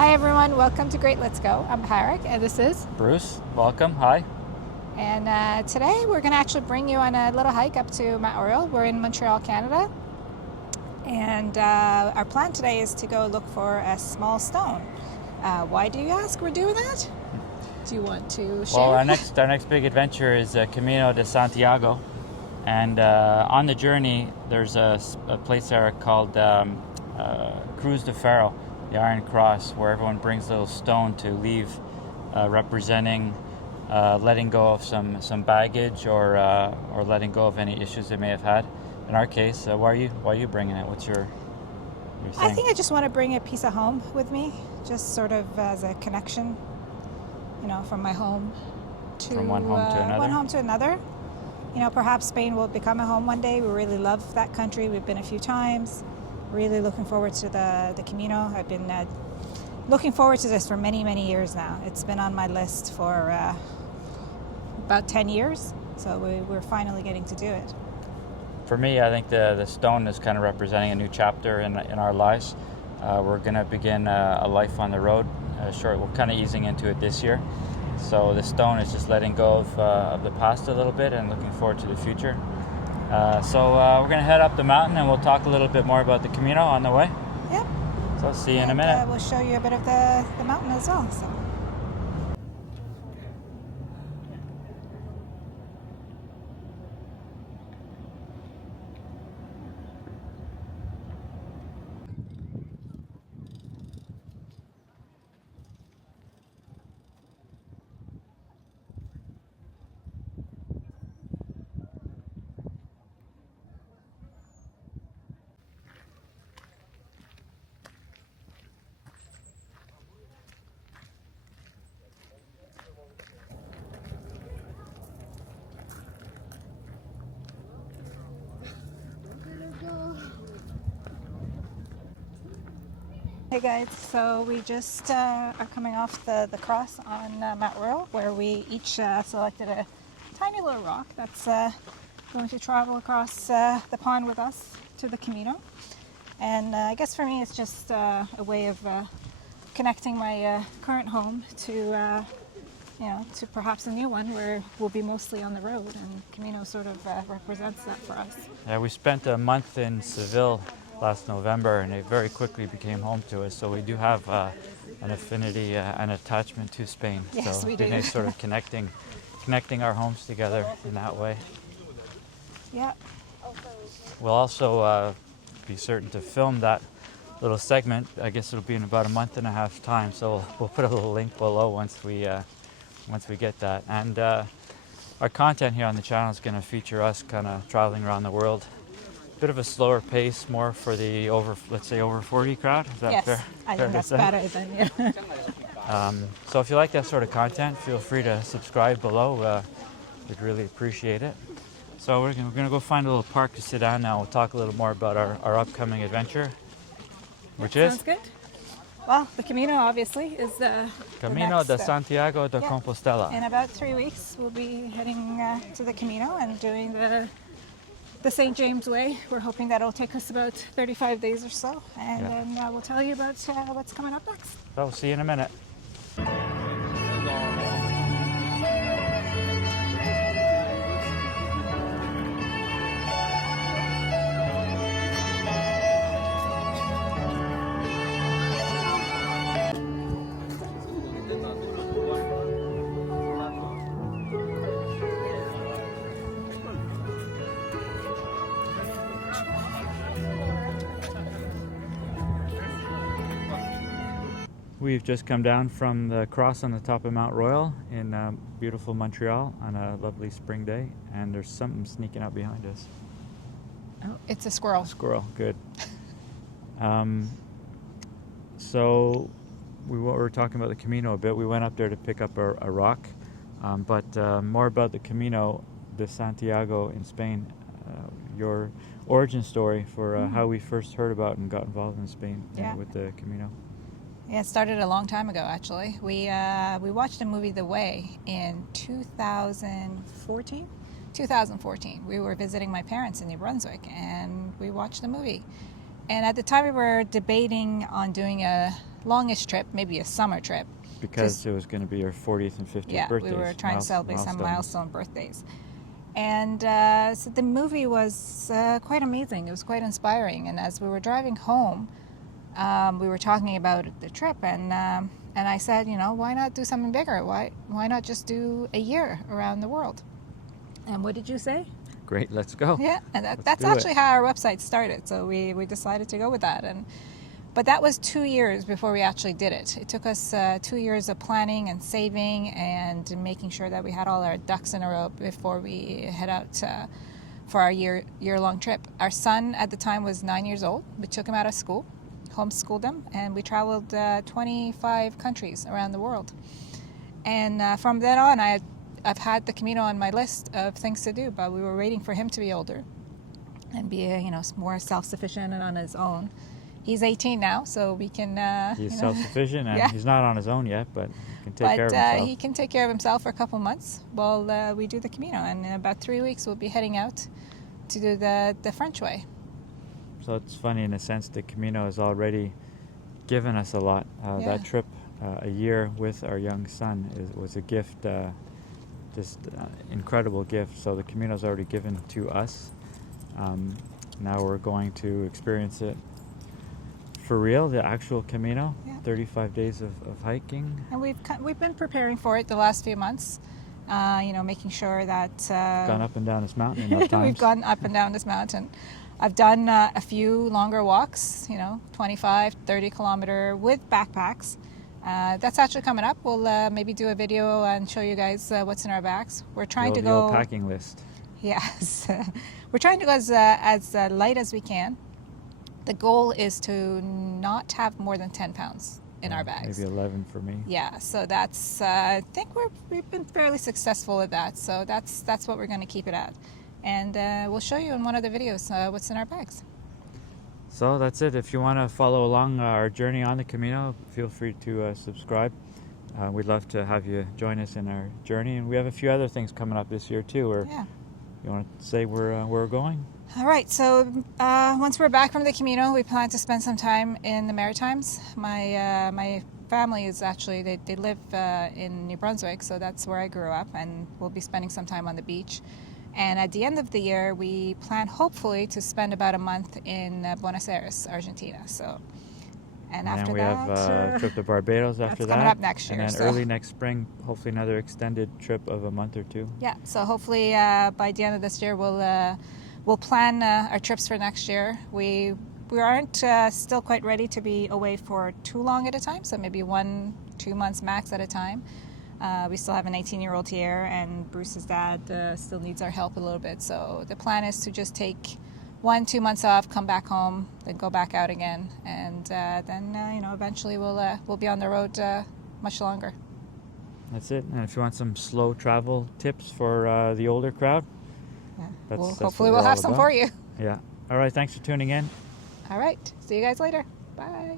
Hi everyone, welcome to Great Let's Go. I'm Harik and this is Bruce. Welcome. Hi. And today we're going to actually bring you on a little hike up to Mount Royal. We're in Montreal, Canada. And our plan today is to go look for a small stone. Why do you ask we're doing that? Do you want to share? Well, our next big adventure is Camino de Santiago. And on the journey, there's a place there called Cruz de Ferro, the Iron Cross, where everyone brings a little stone to leave, representing letting go of some baggage or letting go of any issues they may have had. In our case, why are you bringing it? What's your thing? I think I just want to bring a piece of home with me, just sort of as a connection, from my home to From one home to another. One home to another. Perhaps Spain will become a home one day. We really love that country. We've been a few times. Really looking forward to the Camino. I've been looking forward to this for many, many years now. It's been on my list for about 10 years, so we're finally getting to do it. For me, I think the stone is kind of representing a new chapter in our lives. We're going to begin a life on the road. We're kind of easing into it this year. So the stone is just letting go of the past a little bit and looking forward to the future. So we're going to head up the mountain and we'll talk a little bit more about the Camino on the way. Yep. So see you in a minute. We'll show you a bit of the mountain as well. So. Hey guys, so we just are coming off the cross on Mount Royal, where we each selected a tiny little rock that's going to travel across the pond with us to the Camino. And I guess for me it's just a way of connecting my current home to perhaps a new one where we'll be mostly on the road, and Camino sort of represents that for us. Yeah, we spent a month in Seville last November, and it very quickly became home to us. So we do have an affinity, an attachment to Spain. Yes, so we do. being sort of connecting our homes together in that way. Yeah. We'll also be certain to film that little segment. I guess it'll be in about a month and a half time. So we'll put a little link below once we get that. And our content here on the channel is going to feature us kind of traveling around the world. Bit of a slower pace, more for the over 40 crowd. Is that Yes, fair? I think that's better than So if you like that sort of content, feel free to subscribe below. We'd really appreciate it. So we're going to go find a little park to sit down now. We'll talk a little more about our upcoming adventure, which is Sounds good. Well, the Camino obviously is the Camino de next, Santiago de Compostela. In about 3 weeks, we'll be heading to the Camino and doing the St. James Way. We're hoping that'll take us about 35 days or so, and then we'll tell you about what's coming up next. So see you in a minute. We've just come down from the cross on the top of Mount Royal in beautiful Montreal on a lovely spring day, and there's something sneaking out behind us. Oh, it's a squirrel. Squirrel, good. So we were talking about the Camino a bit. We went up there to pick up a rock, but more about the Camino de Santiago in Spain, your origin story for how we first heard about and got involved in Spain with the Camino. Yeah, it started a long time ago, actually. We watched the movie The Way in 2014. 2014. We were visiting my parents in New Brunswick, and we watched the movie. And at the time, we were debating on doing a longish trip, maybe a summer trip. Because it was going to be your 40th and 50th birthdays. We were trying to celebrate some milestone birthdays. And so the movie was quite amazing. It was quite inspiring. And as we were driving home, we were talking about the trip, and I said, why not do something bigger? Why not just do a year around the world? And what did you say? Great, let's go. Yeah, and that's actually how our website started. So we decided to go with that. But that was 2 years before we actually did it. It took us 2 years of planning and saving and making sure that we had all our ducks in a row before we head out for our year-long trip. Our son at the time was 9 years old. We took him out of school, homeschooled him, and we traveled 25 countries around the world. And from then on, I've had the Camino on my list of things to do, but we were waiting for him to be older and be, more self-sufficient and on his own. He's 18 now, so we can. He's self-sufficient, and he's not on his own yet, but he can take care of himself. He can take care of himself for a couple months while we do the Camino, and in about 3 weeks we'll be heading out to do the French way. So it's funny in a sense. The Camino has already given us a lot. That trip, a year with our young son, was a gift. Just incredible gift. So the Camino's already given to us. Now we're going to experience it for real, the actual Camino. 35 days of hiking. And we've been preparing for it the last few months. Making sure that gone up and down this mountain enough times. We've gone up and down this mountain. I've done a few longer walks, 25, 30 kilometer with backpacks. That's actually coming up. We'll maybe do a video and show you guys what's in our bags. We're trying to go... The packing list. Yes. We're trying to go as light as we can. The goal is to not have more than 10 pounds in our bags. Maybe 11 for me. Yeah, so that's... I think we've been fairly successful at that. So that's what we're going to keep it at. And we'll show you in one of the videos what's in our bags. So that's it. If you want to follow along our journey on the Camino, feel free to subscribe. We'd love to have you join us in our journey. And we have a few other things coming up this year too. You want to say where we're going? All right. So once we're back from the Camino, we plan to spend some time in the Maritimes. My family is actually, they live in New Brunswick, so that's where I grew up, and we'll be spending some time on the beach. And at the end of the year, we plan hopefully to spend about a month in Buenos Aires, Argentina. And after we that, have a trip to Barbados after that. That's coming up next year. And then early next spring, hopefully another extended trip of a month or two. Yeah, so hopefully by the end of this year, we'll plan our trips for next year. We aren't still quite ready to be away for too long at a time, so maybe 1-2 months max at a time. We still have an 18-year-old here, and Bruce's dad still needs our help a little bit. So the plan is to just take 1-2 months off, come back home, then go back out again, and then eventually we'll be on the road much longer. That's it. And if you want some slow travel tips for the older crowd, hopefully we'll have some for you. Yeah. All right. Thanks for tuning in. All right. See you guys later. Bye.